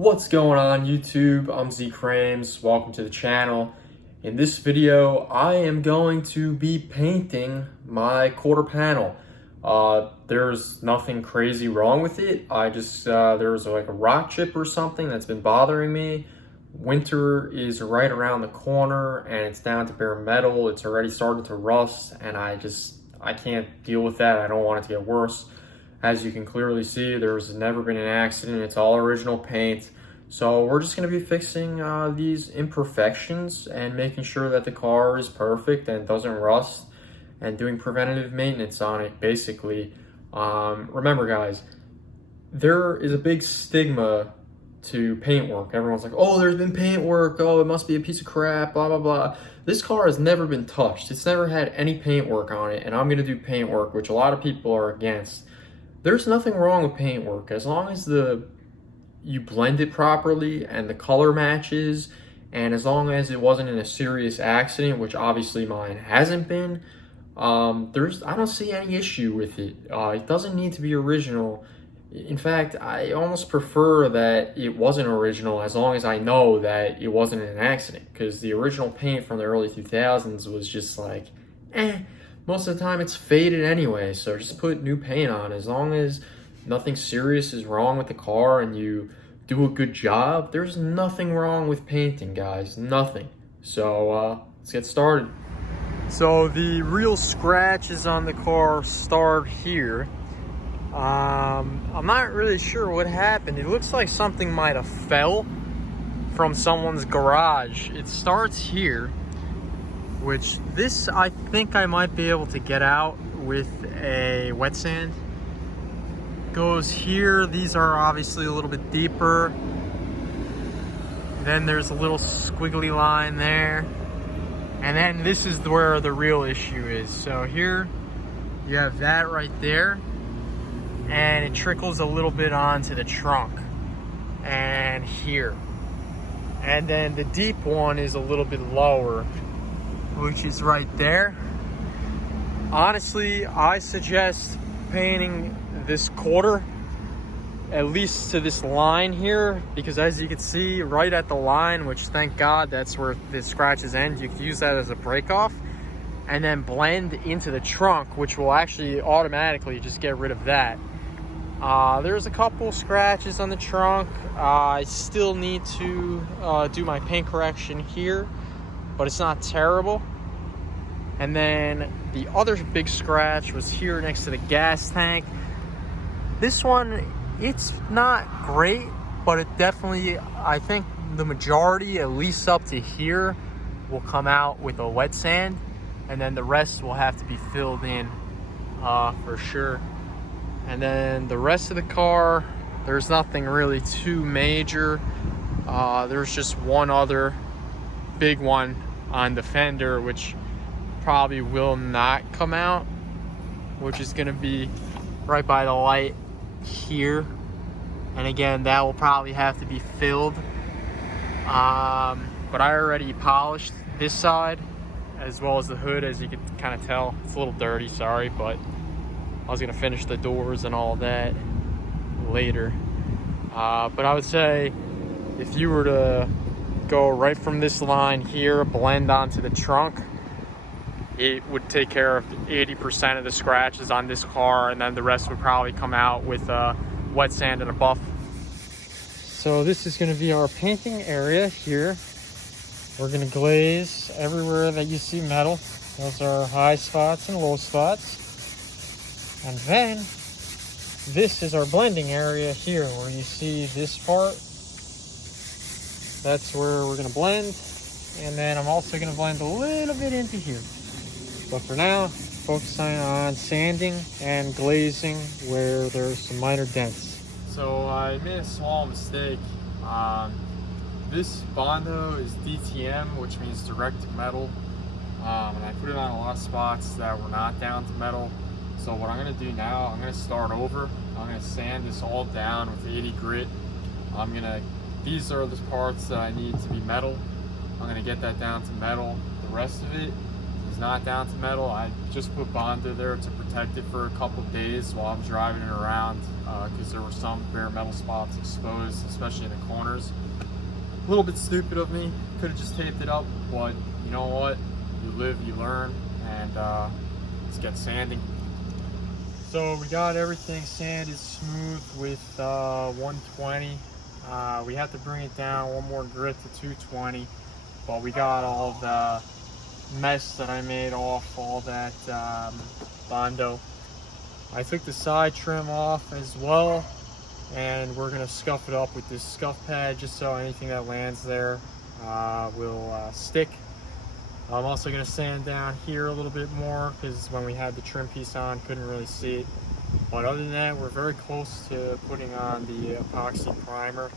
What's going on YouTube? I'm Z Crames. Welcome to the channel. In this video, I am going to be painting my quarter panel. There's nothing crazy wrong with it. There's like a rock chip or something that's been bothering me. Winter is right around the corner and it's down to bare metal. It's already starting to rust and I can't deal with that. I don't want it to get worse. As you can clearly see, there's never been an accident. It's all original paint. So we're just going to be fixing these imperfections and making sure that the car is perfect and doesn't rust and doing preventative maintenance on it, basically. Remember, guys, there is a big stigma to paint work. Everyone's like, oh, there's been paint work. Oh, it must be a piece of crap, blah, blah, blah. This car has never been touched. It's never had any paint work on it, and I'm going to do paint work, which a lot of people are against. There's nothing wrong with paint work as long as you blend it properly and the color matches, and as long as it wasn't in a serious accident, which obviously mine hasn't been. I don't see any issue with it. It doesn't need to be original. In fact, I almost prefer that it wasn't original as long as I know that it wasn't an accident, because the original paint from the early 2000s was just like, most of the time it's faded anyway, so just put new paint on. As long as nothing serious is wrong with the car and you do a good job, there's nothing wrong with painting, guys. Nothing. So let's get started. So the real scratches on the car start here. I'm not really sure what happened. It looks like something might have fell from someone's garage. It starts here, which this I think I might be able to get out with a wet sand. Goes here. These are obviously a little bit deeper. Then there's a little squiggly line there. And then this is where the real issue is. So here you have that right there. And it trickles a little bit onto the trunk. And here. And then the deep one is a little bit lower, which is right there. Honestly, I suggest painting this quarter at least to this line here, because as you can see right at the line, which thank God that's where the scratches end, you can use that as a break off and then blend into the trunk, which will actually automatically just get rid of that. There's a couple scratches on the trunk. I still need to do my paint correction here, but it's not terrible. And then the other big scratch was here next to the gas tank. This one, it's not great, but it definitely, I think the majority, at least up to here, will come out with a wet sand, and then the rest will have to be filled in for sure. And then the rest of the car, there's nothing really too major. There's just one other big one on the fender, which probably will not come out, which is going to be right by the light here. And again, that will probably have to be filled. But I already polished this side as well as the hood. As you can kind of tell, it's a little dirty, sorry, but I was going to finish the doors and all that later. But I would say if you were to go right from this line here, blend onto the trunk, it would take care of 80% of the scratches on this car, and then the rest would probably come out with wet sand and a buff. So this is going to be our painting area here. We're going to glaze everywhere that you see metal. Those are high spots and low spots. And then this is our blending area here, where you see this part. That's where we're going to blend. And then I'm also going to blend a little bit into here. But for now, focusing on sanding and glazing where there's some minor dents. So I made a small mistake. This Bondo is DTM, which means direct to metal. And I put it on a lot of spots that were not down to metal. So what I'm going to do now, I'm going to start over. I'm going to sand this all down with 80 grit. These are the parts that I need to be metal. I'm going to get that down to metal. The rest of it is not down to metal. I just put Bondo there to protect it for a couple of days while I'm driving it around, because there were some bare metal spots exposed, especially in the corners. A little bit stupid of me, could have just taped it up, but you know what? You live, you learn, and let's get sanding. So we got everything sanded smooth with 120. We have to bring it down one more grit to 220, but we got all the mess that I made off all that Bondo. I took the side trim off as well, and we're gonna scuff it up with this scuff pad just so anything that lands there will stick. I'm also gonna sand down here a little bit more because when we had the trim piece on, couldn't really see it. But other than that, we're very close to putting on the epoxy primer.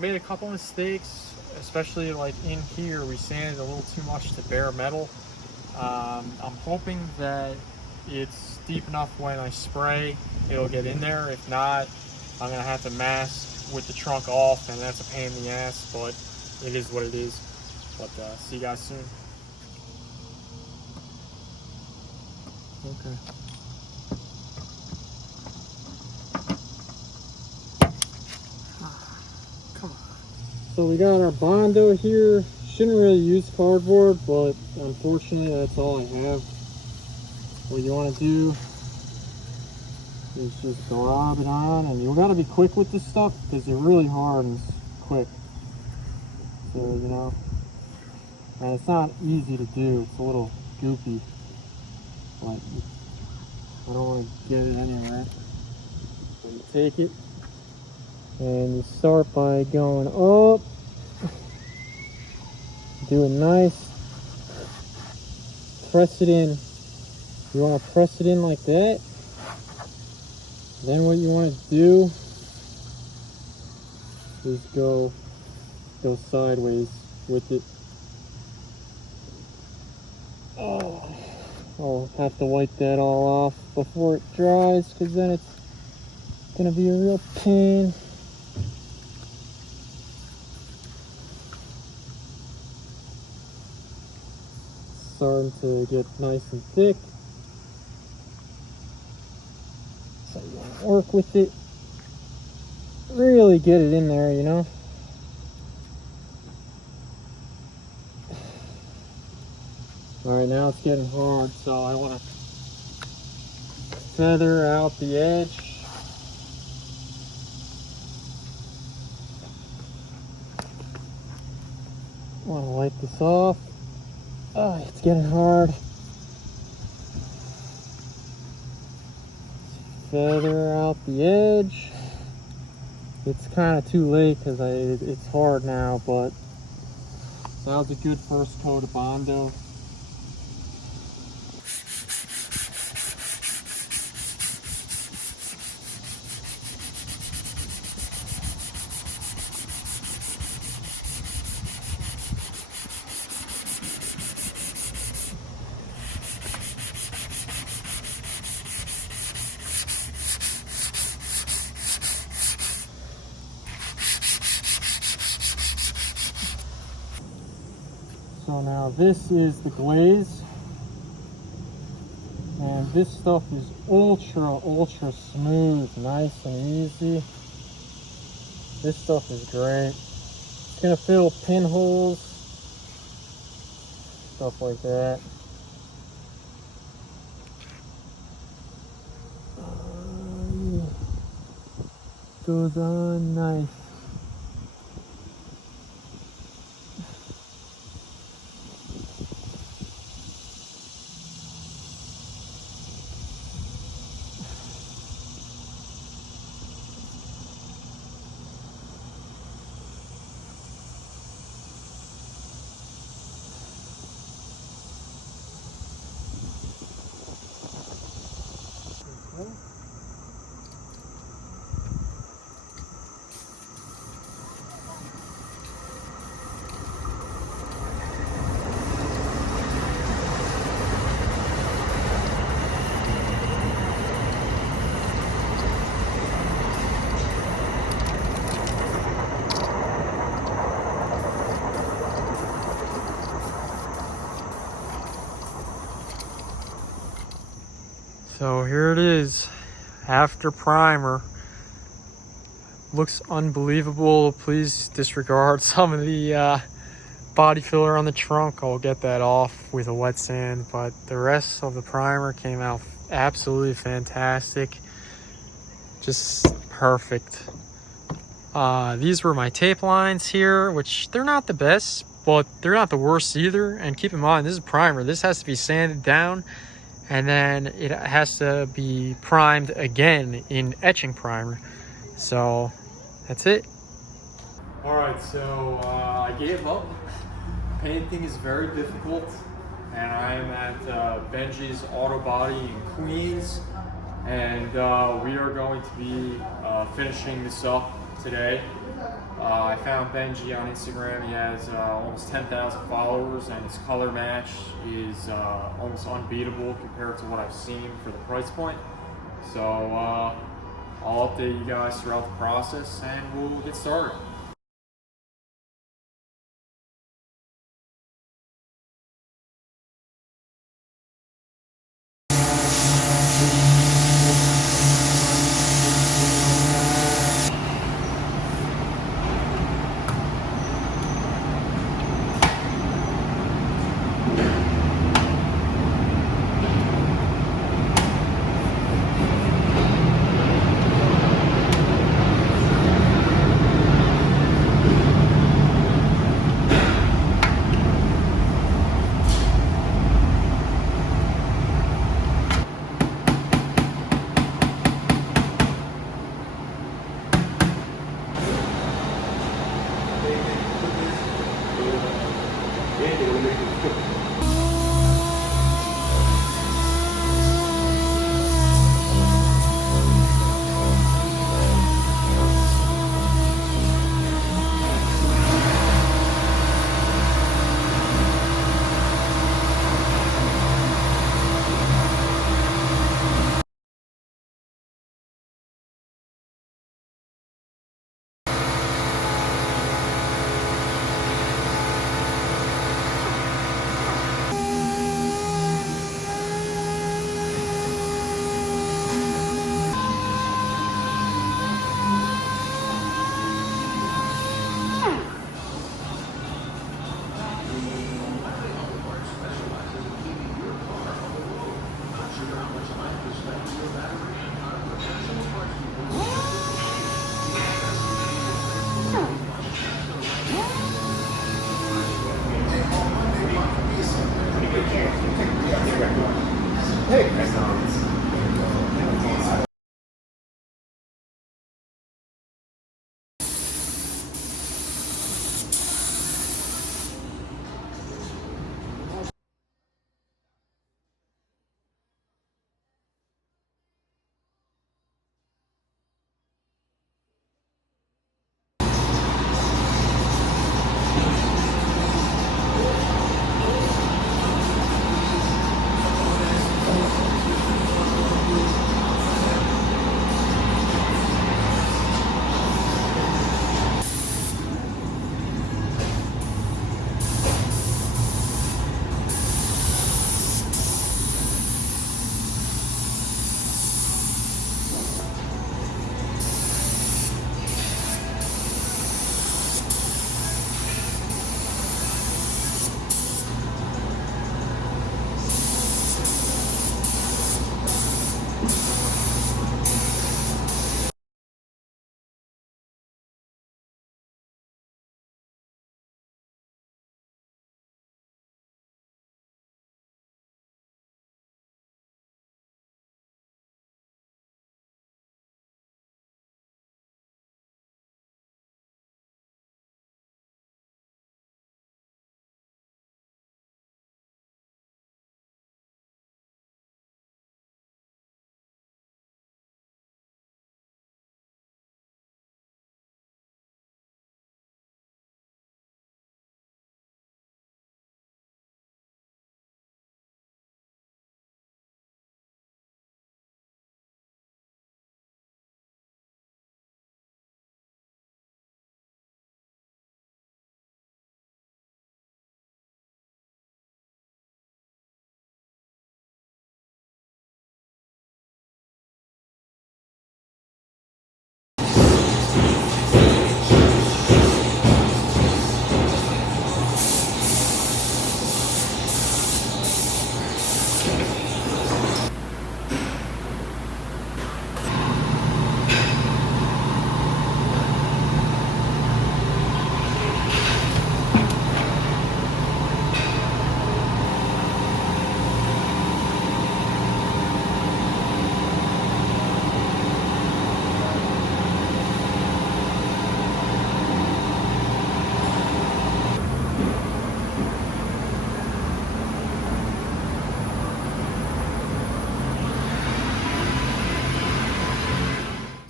Made a couple mistakes, especially like in here, we sanded a little too much to bare metal. I'm hoping that it's deep enough when I spray, it'll get in there. If not, I'm gonna have to mask with the trunk off, and that's a pain in the ass, but it is what it is. But see you guys soon. Okay. Come on. So we got our Bondo here. Shouldn't really use cardboard, but unfortunately that's all I have. What you want to do is just glob it on, and you got to be quick with this stuff because they're really hard and quick. So, you know, and it's not easy to do. It's a little goopy, but I don't want to get it anywhere. So you take it and you start by going up. Do it nice. Press it in. You want to press it in like that. Then what you want to do is go sideways with it. Oh, I'll have to wipe that all off before it dries, because then it's gonna be a real pain. Starting to get nice and thick. So you want to work with it. Really get it in there, you know. Alright, now it's getting hard, so I want to feather out the edge. I want to wipe this off. Oh, it's getting hard. Feather out the edge. It's kind of too late because it's hard now, but that was a good first coat of Bondo. So now this is the glaze, and this stuff is ultra smooth, nice and easy. This stuff is great. It's gonna fill pinholes, stuff like that. Goes on nice. So here it is, after primer. Looks unbelievable. Please disregard some of the body filler on the trunk. I'll get that off with a wet sand, but the rest of the primer came out absolutely fantastic. Just perfect. These were my tape lines here, which they're not the best, but they're not the worst either. And keep in mind, this is primer. This has to be sanded down, and then it has to be primed again in etching primer. So that's it. All right, so I gave up. Painting is very difficult, and I am at Benji's Auto Body in Queens, and we are going to be finishing this up today. I found Benji on Instagram. He has almost 10,000 followers, and his color match is almost unbeatable compared to what I've seen for the price point. So I'll update you guys throughout the process, and we'll get started.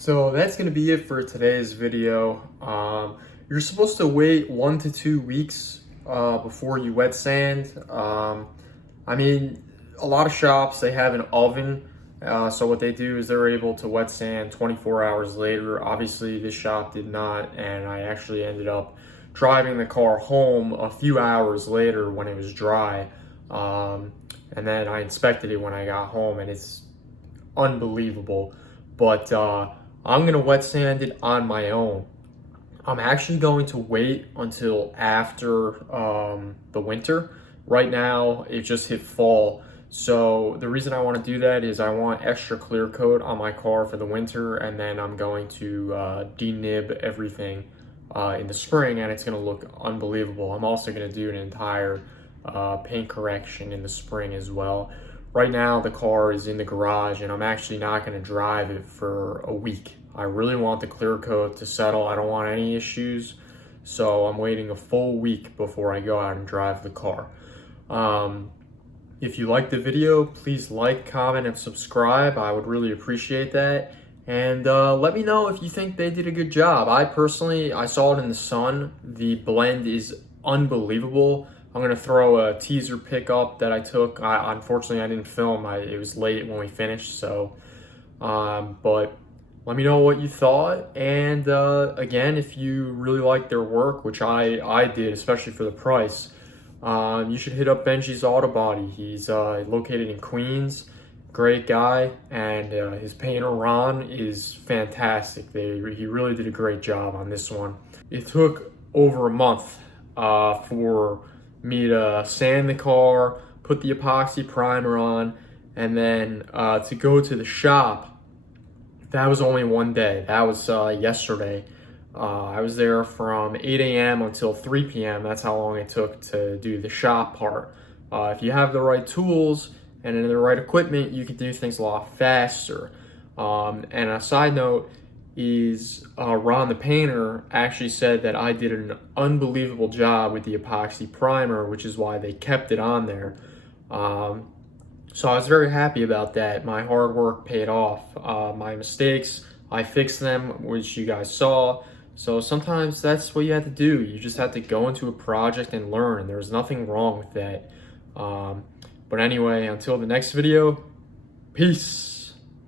So that's going to be it for today's video. You're supposed to wait 1 to 2 weeks before you wet sand. I mean, a lot of shops, they have an oven. So what they do is they're able to wet sand 24 hours later. Obviously, this shop did not, and I actually ended up driving the car home a few hours later when it was dry. And then I inspected it when I got home, and it's unbelievable. But I'm gonna wet sand it on my own. I'm actually going to wait until after the winter. Right now, it just hit fall. So the reason I want to do that is I want extra clear coat on my car for the winter, and then I'm going to denib everything in the spring, and it's going to look unbelievable. I'm also going to do an entire paint correction in the spring as well. Right now, the car is in the garage, and I'm actually not going to drive it for a week. I really want the clear coat to settle. I don't want any issues, so I'm waiting a full week before I go out and drive the car. If you liked the video, please like, comment, and subscribe. I would really appreciate that. And let me know if you think they did a good job. I saw it in the sun. The blend is unbelievable. I'm gonna throw a teaser pic up that I took. Unfortunately, I didn't film. It was late when we finished, so. But let me know what you thought. And again, if you really like their work, which I did, especially for the price, you should hit up Benji's Auto Body. He's located in Queens. Great guy, and his painter Ron is fantastic. He really did a great job on this one. It took over a month for me to sand the car, put the epoxy primer on, and then to go to the shop. That was only one day. That was yesterday. I was there from 8 a.m. until 3 p.m. That's how long it took to do the shop part. If you have the right tools and the right equipment, you can do things a lot faster. And a side note is Ron the painter actually said that I did an unbelievable job with the epoxy primer, which is why they kept it on there. So I was very happy about that. My hard work paid off. My mistakes, I fixed them, which you guys saw. So sometimes that's what you have to do. You just have to go into a project and learn. There's nothing wrong with that. But anyway, until the next video, peace.